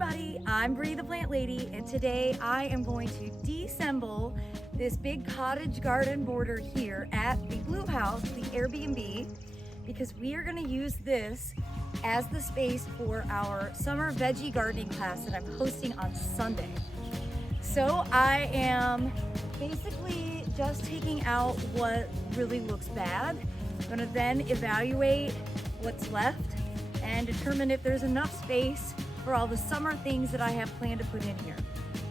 everybody, I'm Bree the Plant Lady, and today I am going to disassemble this big cottage garden border here at the Blue House, the Airbnb, because we are going to use this as the space for our summer veggie gardening class that I'm hosting on Sunday. So I am basically just taking out what really looks bad. I'm going to then evaluate what's left and determine if there's enough space for all the summer things that I have planned to put in here.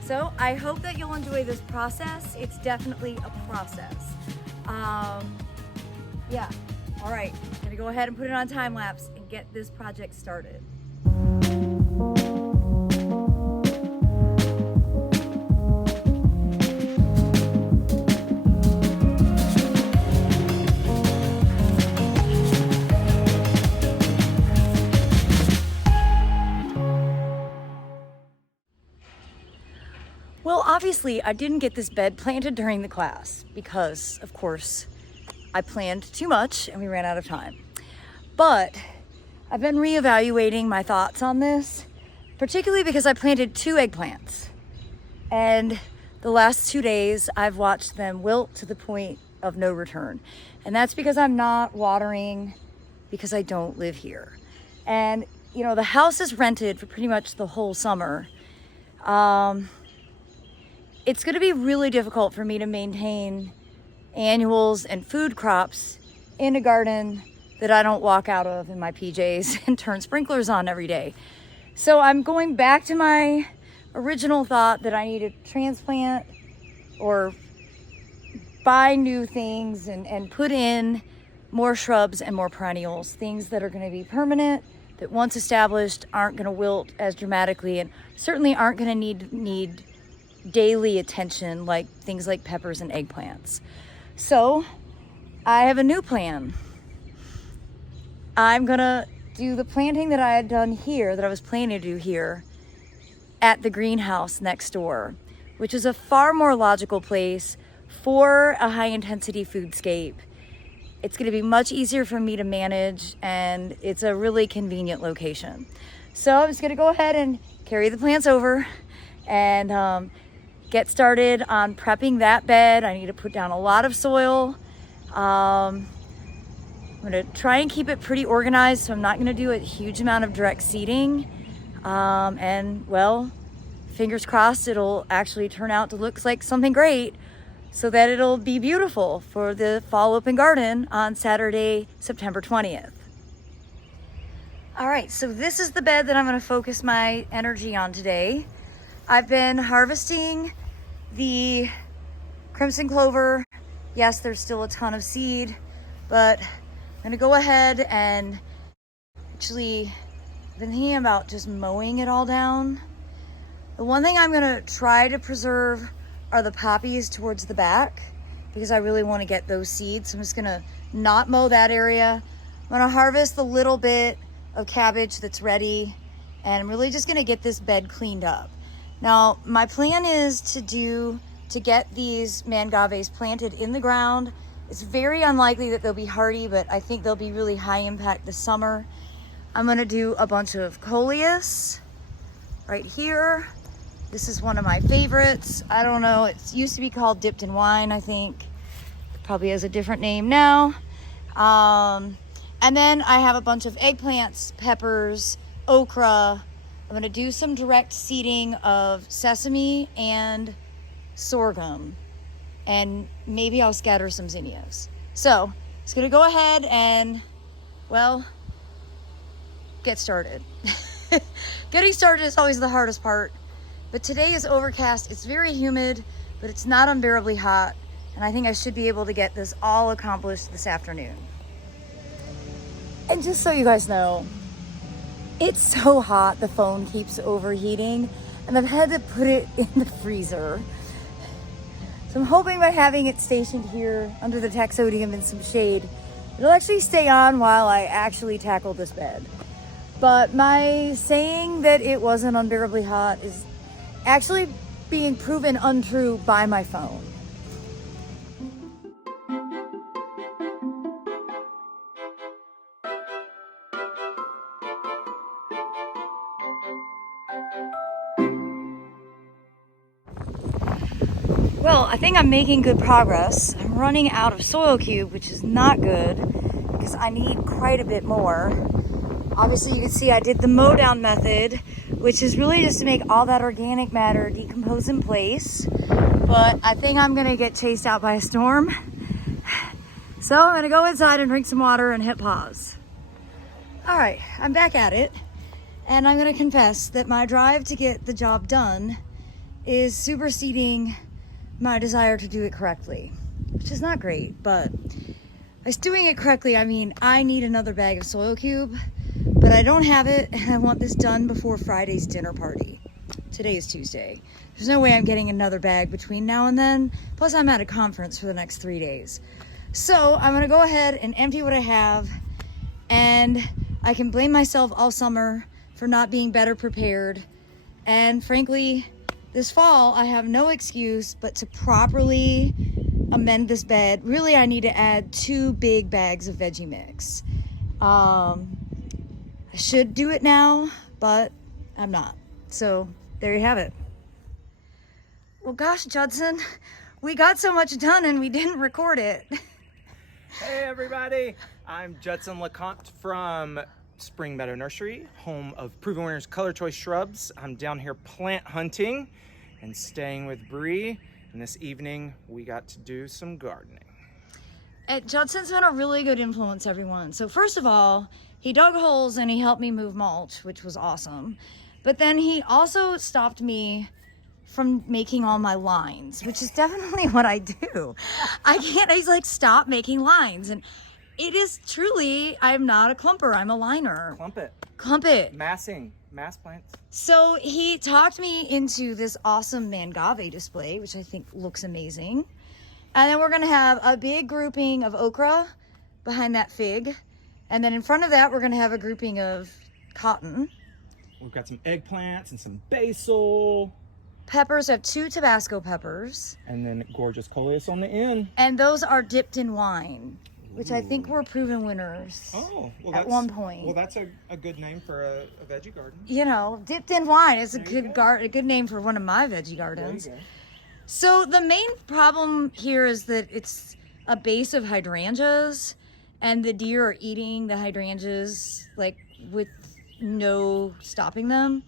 So I hope that you'll enjoy this process. It's definitely a process. Yeah, all right, I'm gonna go ahead and put it on time lapse and get this project started. Well, obviously I didn't get this bed planted during the class because, of course, I planned too much and we ran out of time. But I've been reevaluating my thoughts on this, particularly because I planted 2 eggplants. And the last 2 days I've watched them wilt to the point of no return. And that's because I'm not watering because I don't live here. And, you know, the house is rented for pretty much the whole summer. It's going to be really difficult for me to maintain annuals and food crops in a garden that I don't walk out of in my PJs and turn sprinklers on every day. So I'm going back to my original thought that I need to transplant or buy new things and put in more shrubs and more perennials, things that are going to be permanent, that once established aren't going to wilt as dramatically and certainly aren't going to need daily attention like things like peppers and eggplants. So I have a new plan. I'm gonna do the planting that I had done here, that I was planning to do here at the greenhouse next door, which is a far more logical place for a high intensity foodscape. It's gonna be much easier for me to manage and it's a really convenient location. So I'm just gonna go ahead and carry the plants over and get started on prepping that bed. I need to put down a lot of soil. I'm gonna try and keep it pretty organized, so I'm not gonna do a huge amount of direct seeding. And well, fingers crossed it'll actually turn out to look like something great so that it'll be beautiful for the fall open garden on Saturday, September 20th. All right, so this is the bed that I'm gonna focus my energy on today. I've been harvesting the crimson clover. Yes, there's still a ton of seed, but I'm gonna go ahead and actually been thinking about just mowing it all down. The one thing I'm gonna try to preserve are the poppies towards the back because I really wanna get those seeds. So I'm just gonna not mow that area. I'm gonna harvest the little bit of cabbage that's ready, and I'm really just gonna get this bed cleaned up. Now, my plan is to get these mangaves planted in the ground. It's very unlikely that they'll be hardy, but I think they'll be really high impact this summer. I'm gonna do a bunch of coleus right here. This is one of my favorites. I don't know, it used to be called dipped in wine, I think. It probably has a different name now. And then I have a bunch of eggplants, peppers, okra. I'm gonna do some direct seeding of sesame and sorghum, and maybe I'll scatter some zinnias. So, just gonna go ahead and, well, get started. Getting started is always the hardest part, but today is overcast, it's very humid, but it's not unbearably hot, and I think I should be able to get this all accomplished this afternoon. And just so you guys know, it's so hot, the phone keeps overheating, and I've had to put it in the freezer. So I'm hoping by having it stationed here under the taxodium in some shade, it'll actually stay on while I actually tackle this bed. But my saying that it wasn't unbearably hot is actually being proven untrue by my phone. Well, I think I'm making good progress. I'm running out of soil cube, which is not good because I need quite a bit more. Obviously, you can see I did the mow down method, which is really just to make all that organic matter decompose in place. But I think I'm gonna get chased out by a storm. So I'm gonna go inside and drink some water and hit pause. All right, I'm back at it. And I'm gonna confess that my drive to get the job done is superseding my desire to do it correctly, which is not great, but by doing it correctly, I mean, I need another bag of soil cube, but I don't have it, and I want this done before Friday's dinner party. Today is Tuesday. There's no way I'm getting another bag between now and then, plus I'm at a conference for the next 3 days. So I'm gonna go ahead and empty what I have, and I can blame myself all summer for not being better prepared, and frankly, this fall, I have no excuse but to properly amend this bed. Really, I need to add 2 big bags of veggie mix. I should do it now, but I'm not. So there you have it. Well, gosh, Judson, we got so much done and we didn't record it. Hey everybody, I'm Judson LeConte from Spring Meadow Nursery, home of Proven Winners Color Choice Shrubs. I'm down here plant hunting and staying with Bree, and this evening we got to do some gardening. Judson's been a really good influence, everyone. So first of all, he dug holes and he helped me move mulch, which was awesome. But then he also stopped me from making all my lines, which is definitely what I do. He's like, stop making lines. And it is truly, I'm not a clumper, I'm a liner. Clump it. Mass plants. So he talked me into this awesome mangave display, which I think looks amazing. And then we're gonna have a big grouping of okra behind that fig. And then in front of that, we're gonna have a grouping of cotton. We've got some eggplants and some basil. Peppers, have 2 Tabasco peppers. And then gorgeous coleus on the end. And those are dipped in wine, which I think were proven winners at one point. Well, that's a good name for a veggie garden. You know, dipped in wine is a good name for one of my veggie gardens. There you go. So the main problem here is that it's a base of hydrangeas, and the deer are eating the hydrangeas like with no stopping them.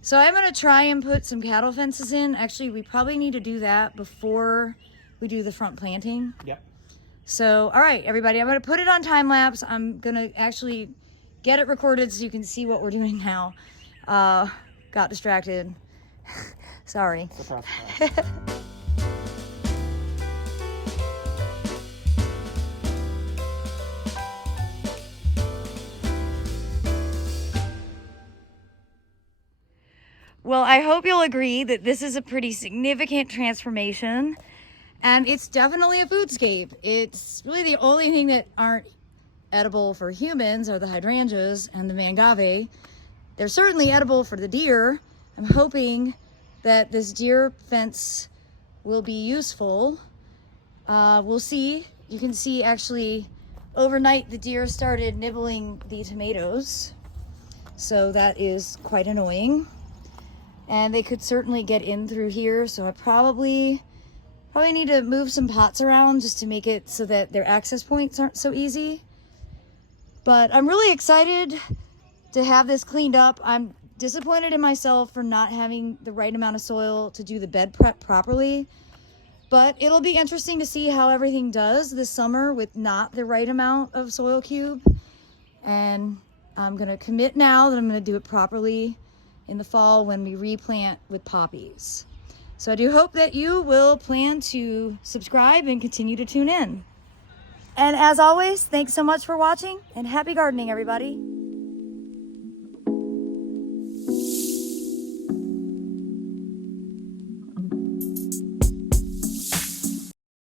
So I'm gonna try and put some cattle fences in. Actually, we probably need to do that before we do the front planting. Yep. So, all right, everybody, I'm gonna put it on time lapse. I'm gonna actually get it recorded so you can see what we're doing now. Got distracted. Sorry. Well, I hope you'll agree that this is a pretty significant transformation, and it's definitely a foodscape. It's really the only thing that aren't edible for humans are the hydrangeas and the mangave. They're certainly edible for the deer. I'm hoping that this deer fence will be useful. We'll see. You can see actually overnight the deer started nibbling the tomatoes. So that is quite annoying. And they could certainly get in through here. So I probably need to move some pots around just to make it so that their access points aren't so easy. But I'm really excited to have this cleaned up. I'm disappointed in myself for not having the right amount of soil to do the bed prep properly. But it'll be interesting to see how everything does this summer with not the right amount of soil cube. And I'm gonna commit now that I'm gonna do it properly in the fall when we replant with poppies. So I do hope that you will plan to subscribe and continue to tune in. And as always, thanks so much for watching, and happy gardening, everybody.